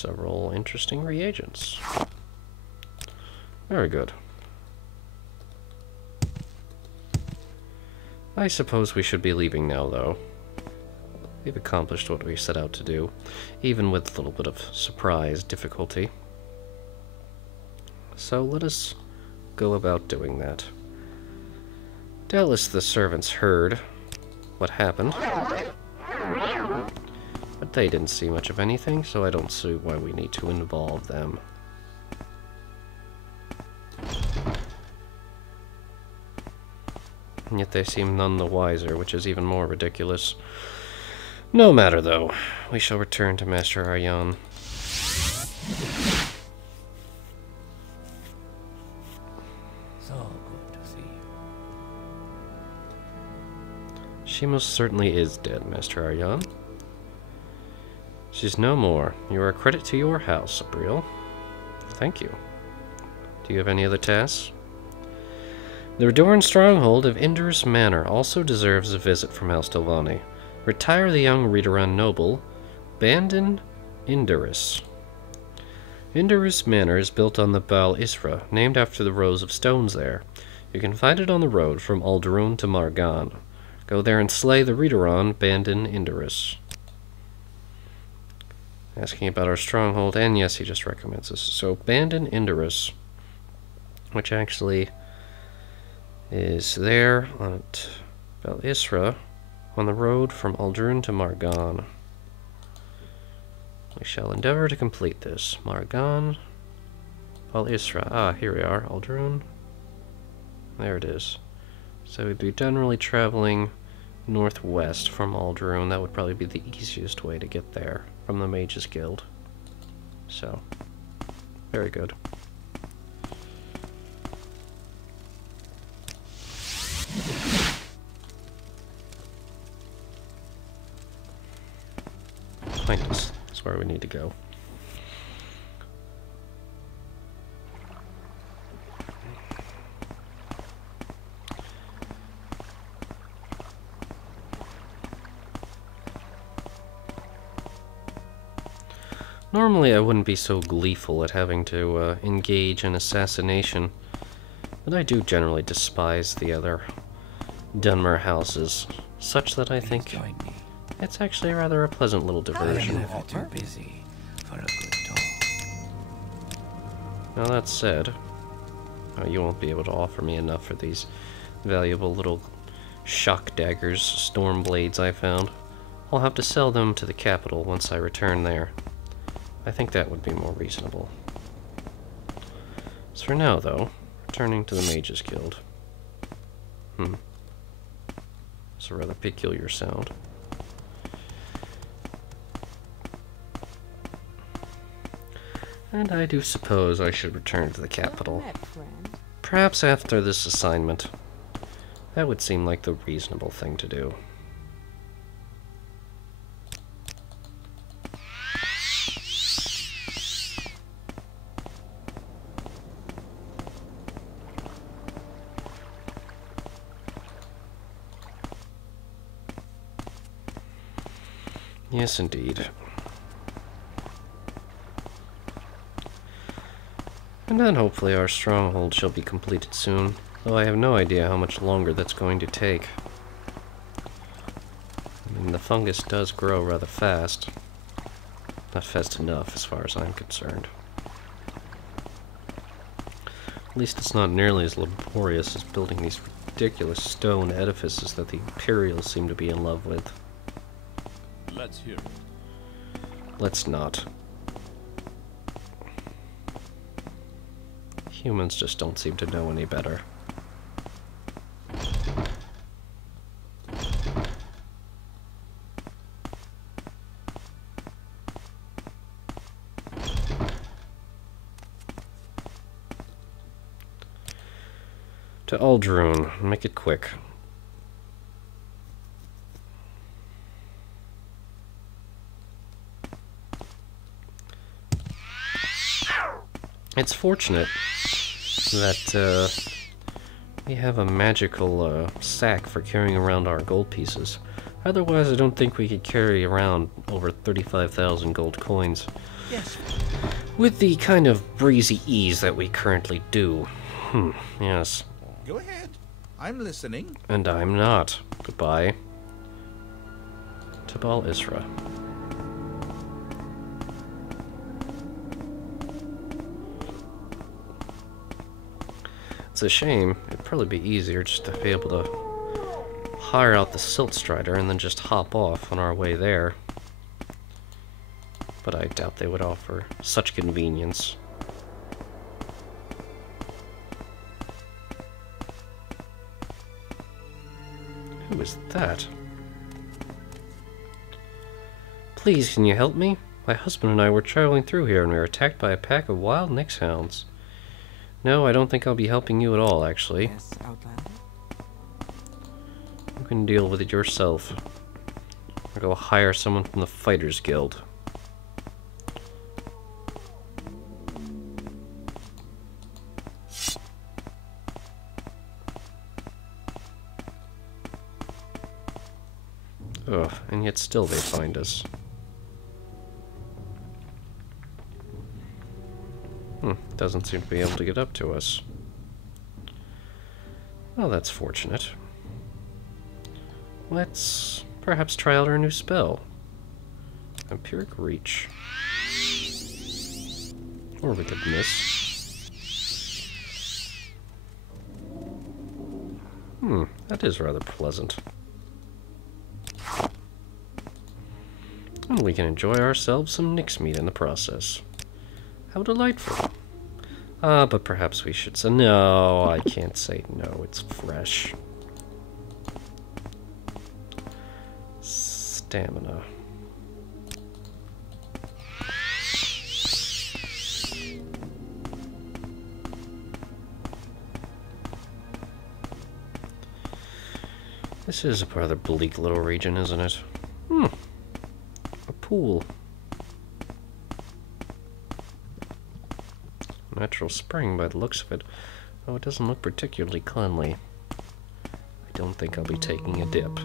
several interesting reagents. Very good. I suppose we should be leaving now, though. We've accomplished what we set out to do, even with a little bit of surprise difficulty. So let us go about doing that. Doubtless the servants heard what happened, but they didn't see much of anything, so I don't see why we need to involve them. And yet they seem none the wiser, which is even more ridiculous. No matter, though. We shall return to Master Aryon. So good to see you. She most certainly is dead, Master Aryon. She's no more. You are a credit to your house, Abreel. Thank you. Do you have any other tasks? The Redoran stronghold of Indurus Manor also deserves a visit from House Delvani. Retire the young Redoran noble, Bandon Indurus. Indurus Manor is built on the Baal Isra, named after the rows of stones there. You can find it on the road from Alderun to Margan. Go there and slay the Redoran, Bandon Indurus. Asking about our stronghold, and yes, he just recommends us. So, Bandon Indurus, which actually is there on Baal Isra, on the road from Alderun to Margan. We shall endeavor to complete this. Margan, Baal Isra. Ah, here we are, Alderun. There it is. So we'd be generally traveling northwest from Alderun. That would probably be the easiest way to get there from the Mages Guild. So, very good. Behind us. That's where we need to go. Normally I wouldn't be so gleeful at having to engage in assassination, but I do generally despise the other Dunmer houses, such that I think it's actually rather a pleasant little diversion. Never too busy for a good talk. Now that said, you won't be able to offer me enough for these valuable little shock daggers, storm blades I found. I'll have to sell them to the capital once I return there. I think that would be more reasonable. As for now, though, returning to the Mages Guild. It's a rather peculiar sound. And I do suppose I should return to the capital. Perhaps after this assignment. That would seem like the reasonable thing to do. Yes, indeed. And then hopefully our stronghold shall be completed soon, though I have no idea how much longer that's going to take. I mean, the fungus does grow rather fast. Not fast enough, as far as I'm concerned. At least it's not nearly as laborious as building these ridiculous stone edifices that the Imperials seem to be in love with. Let's hear it. Let's not. Humans just don't seem to know any better. To Alderun, make it quick. It's fortunate that we have a magical sack for carrying around our gold pieces. Otherwise, I don't think we could carry around over 35,000 gold coins. Yes. With the kind of breezy ease that we currently do. Yes. Go ahead. I'm listening. And I'm not. Goodbye. Tabal Isra. It's a shame. It'd probably be easier just to be able to hire out the Silt Strider and then just hop off on our way there. But I doubt they would offer such convenience. Who is that? Please, can you help me? My husband and I were traveling through here and we were attacked by a pack of wild Nyx hounds. No, I don't think I'll be helping you at all, actually. Yes, Outlander. You can deal with it yourself. Or go hire someone from the Fighters Guild. Ugh, and yet still they find us. Doesn't seem to be able to get up to us. Well, that's fortunate. Let's perhaps try out our new spell. Empiric Reach. Or we could miss. That is rather pleasant. And we can enjoy ourselves some Nyx meat in the process. How delightful. But perhaps we should say no, I can't say no, it's fresh. Stamina. This is a rather bleak little region, isn't it? A pool. Natural spring by the looks of it, though it doesn't look particularly cleanly. I don't think I'll be taking a dip.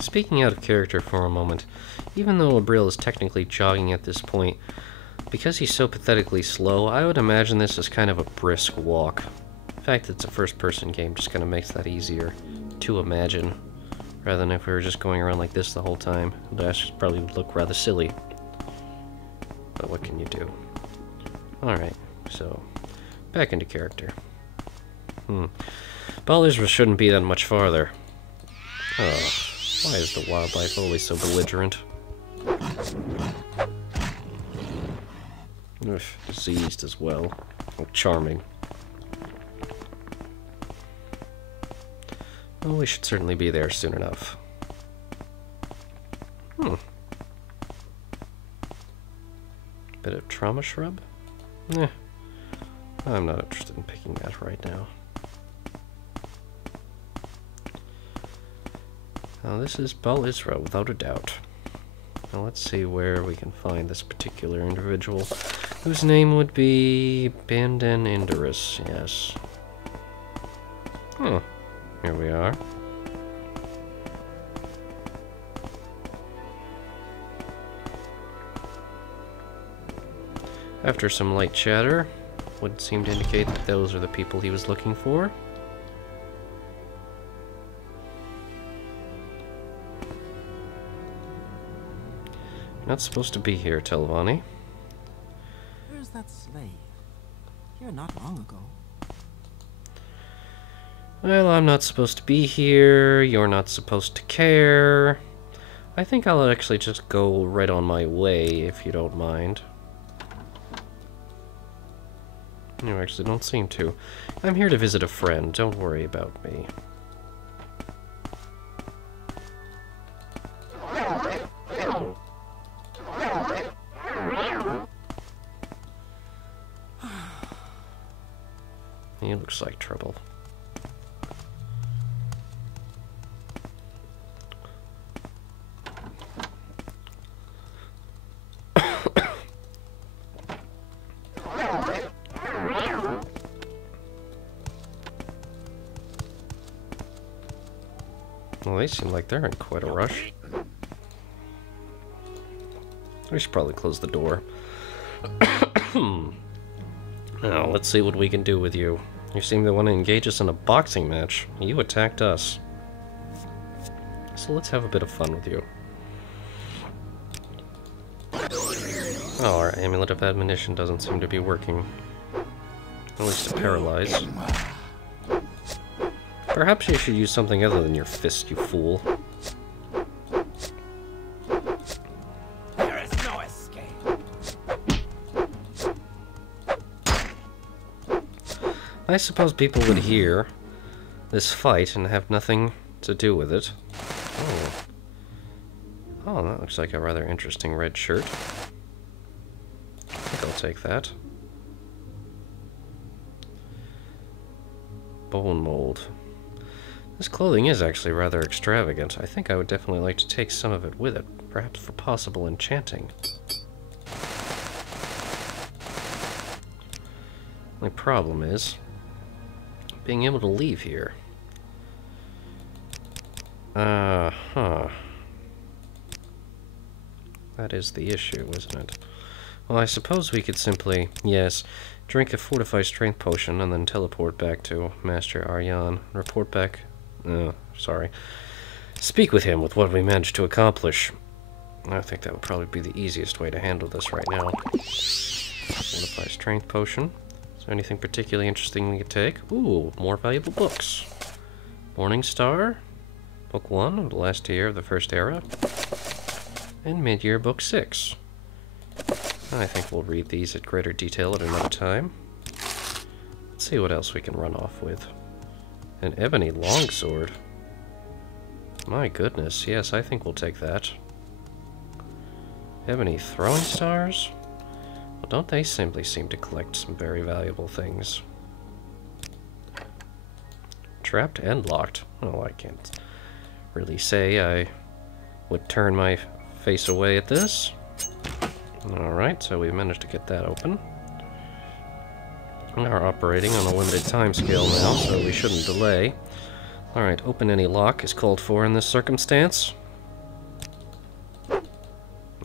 Speaking out of character for a moment, even though Abreel is technically jogging at this point, because he's so pathetically slow, I would imagine this is kind of a brisk walk. The fact that it's a first-person game just kind of makes that easier to imagine, rather than if we were just going around like this the whole time. That should probably look rather silly. But what can you do? Alright, so, back into character. Baldur's shouldn't be that much farther. Oh, why is the wildlife always so belligerent? Ugh, diseased as well. Oh, charming. Well, we should certainly be there soon enough. Bit of trauma shrub? I'm not interested in picking that right now. Now this is Bal Isra, without a doubt. Now let's see where we can find this particular individual, whose name would be Bandan Indorus, yes. Here we are. After some light chatter, would seem to indicate that those are the people he was looking for. You're not supposed to be here, Telvanni. Where's that slave? Here not long ago. Well, I'm not supposed to be here. You're not supposed to care. I think I'll actually just go right on my way, if you don't mind. You actually don't seem to. I'm here to visit a friend. Don't worry about me. He looks like trouble. Well, they seem like they're in quite a rush. We should probably close the door. Now, let's see what we can do with you. You seem to want to engage us in a boxing match. You attacked us. So let's have a bit of fun with you. Oh, our amulet of admonition doesn't seem to be working. At least to paralyze. Perhaps you should use something other than your fist, you fool. There is no escape. I suppose people would hear this fight and have nothing to do with it. Oh. Oh, that looks like a rather interesting red shirt. I think I'll take that. Bone mold. This clothing is actually rather extravagant. I think I would definitely like to take some of it with it, perhaps for possible enchanting. My problem is being able to leave here. That is the issue, isn't it? Well, I suppose we could simply, yes, drink a fortified strength potion and then teleport back to Master Aryon. Report back. Speak with him with what we managed to accomplish. I think that would probably be the easiest way to handle this right now. Fortified strength potion. Is there anything particularly interesting we could take? Ooh, more valuable books. Morning Star, Book 1 of the last year of the First Era, and Mid-Year Book 6. I think we'll read these at greater detail at another time. Let's see what else we can run off with. An ebony longsword. My goodness, yes, I think we'll take that. Ebony throwing stars? Well, don't they simply seem to collect some very valuable things? Trapped and locked. Well, I can't really say I would turn my face away at this. Alright, so we managed to get that open. We are operating on a limited time scale now, so we shouldn't delay. Alright, open any lock is called for in this circumstance.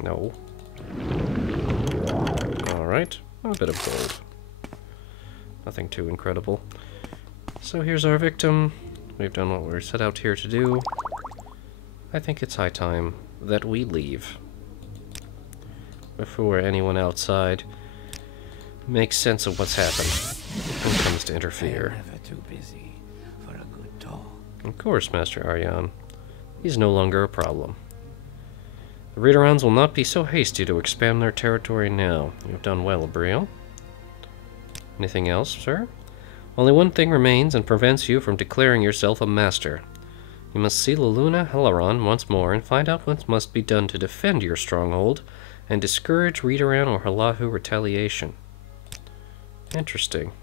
No. Alright, a bit of gold. Nothing too incredible. So here's our victim. We've done what we were set out here to do. I think it's high time that we leave before anyone outside makes sense of what's happened and comes to interfere. I'm never too busy for a good talk. Of course, Master Aryon. He's no longer a problem. The Redorans will not be so hasty to expand their territory now. You've done well, Abreel. Anything else, sir? Only one thing remains and prevents you from declaring yourself a master. You must see Luna Helaron once more and find out what must be done to defend your stronghold and discourage Redoran or Halahu retaliation. Interesting.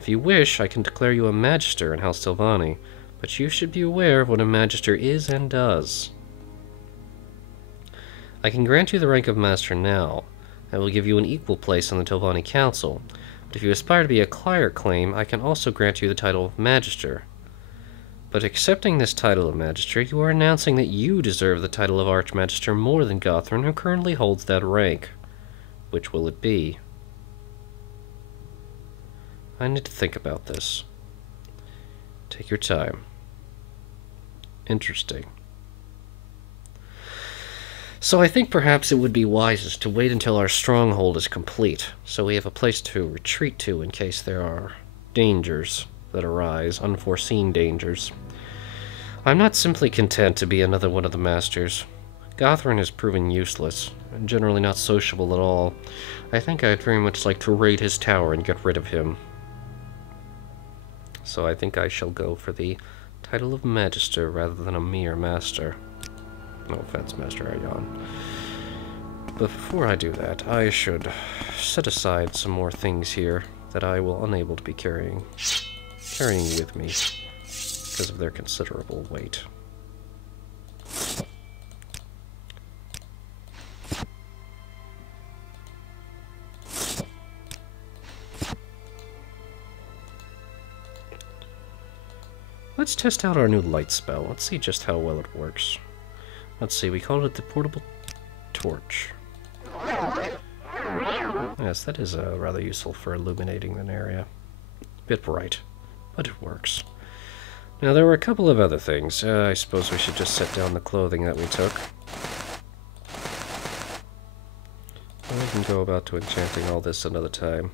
If you wish, I can declare you a Magister in House Silvani, but you should be aware of what a Magister is and does. I can grant you the rank of Master now. I will give you an equal place on the Tilvani Council, but if you aspire to be a higher claim, I can also grant you the title of Magister. But accepting this title of Magister, you are announcing that you deserve the title of Archmagister more than Gothran, who currently holds that rank. Which will it be? I need to think about this. Take your time. Interesting. So I think perhaps it would be wisest to wait until our stronghold is complete, so we have a place to retreat to in case there are dangers that arise, unforeseen dangers. I'm not simply content to be another one of the masters. Gothran has proven useless, and generally not sociable at all. I think I'd very much like to raid his tower and get rid of him. So I think I shall go for the title of Magister rather than a mere master. No offense, Master Aryon. But before I do that, I should set aside some more things here that I will unable to be carrying with me because of their considerable weight. Let's test out our new light spell. Let's see just how well it works. Let's see, we called it the portable torch. Yes, that is rather useful for illuminating an area. Bit bright, but it works. Now, there were a couple of other things. I suppose we should just set down the clothing that we took. We can go about to enchanting all this another time.